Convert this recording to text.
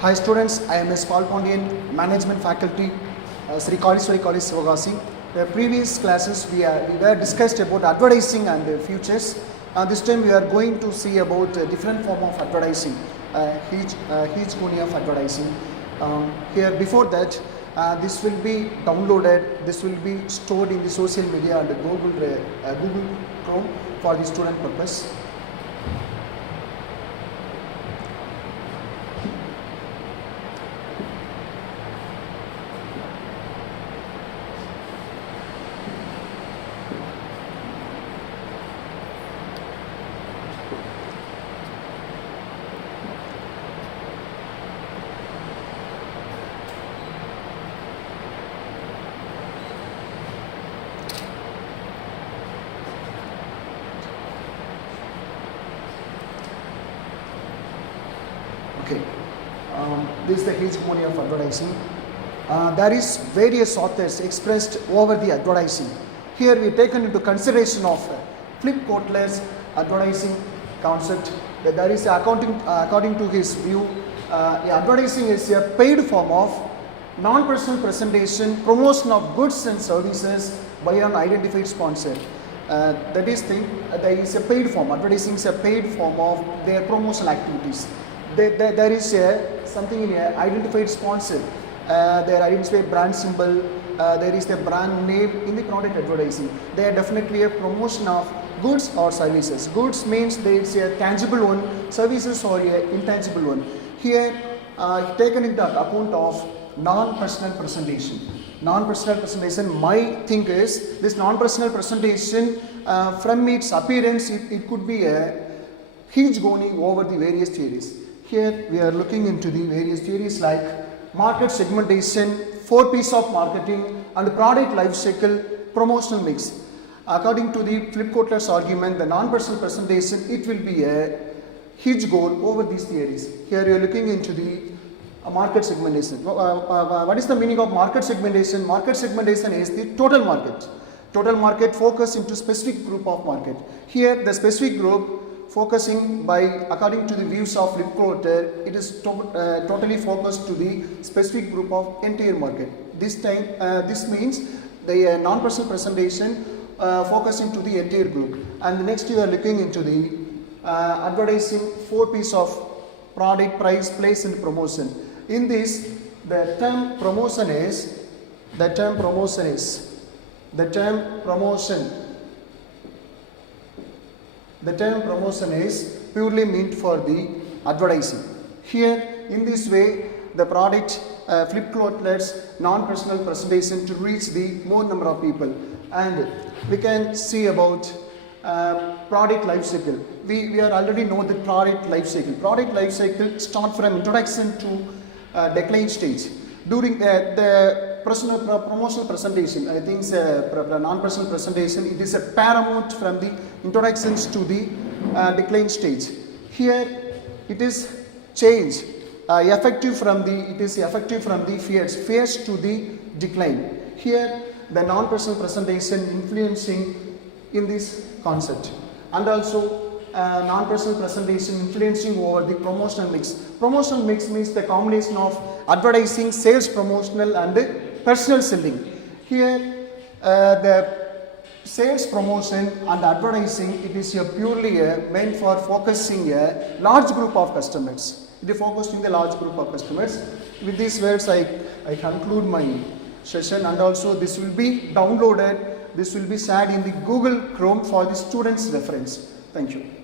Hi students, I am S. Paul Pondian, Management Faculty, Sri Kaliswari College, Sivagasi. The previous classes we were discussed about advertising and the futures. This time we are going to see about a different form of advertising, huge journey of advertising. Here before that, this will be downloaded, this will be stored in the social media and Google Chrome for the student purpose. Okay, this is the hegemony of advertising. There is various authors expressed over the advertising. Here we taken into consideration of Philip Kotler's advertising concept. That there is according to his view, advertising is a paid form of non-personal presentation, promotion of goods and services by an identified sponsor. That is there is a paid form. Advertising is a paid form of their promotional activities. There is something in identified sponsor, their identified brand symbol, there is the brand name in the product advertising. They are definitely a promotion of goods or services. Goods means there is a tangible one, services or a intangible one. Here taken into account of non-personal presentation. Non-personal presentation, my thing is this non-personal presentation from its appearance it could be a huge going over the various theories. Here we are looking into the various theories like market segmentation, 4 P's of marketing and product life cycle, promotional mix. According to the Philip Kotler's argument, the non-personal presentation, it will be a huge goal over these theories. Here we are looking into the market segmentation. What is the meaning of market segmentation? Market segmentation is the total market. Total market focus into specific group of market. Here the specific group focusing by according to the views of Philip Kotler, it is totally focused to the specific group of entire market. This time, this means the non-personal presentation focusing to the entire group. And the next you are looking into the advertising 4 P's of product, price, place, and promotion. In this, the term promotion is purely meant for the advertising. Here, in this way, the product Philip Kotler's non-personal presentation to reach the more number of people. And we can see about product life cycle. We are already know the product life cycle. Product life cycle start from introduction to decline stage. During the promotional presentation, I think non-personal presentation, it is a paramount from the introductions to the decline stage. Here it is change effective from the phase to the decline. Here the non-personal presentation influencing in this concept, and also non-personal presentation influencing over the promotional mix. Promotional mix means the combination of advertising, sales, promotional and personal selling. Here the sales promotion and advertising, it is purely meant for focusing a large group of customers. It is focusing the large group of customers. With these words I conclude my session, and also this will be downloaded, this will be shared in the Google Chrome for the students' reference. Thank you.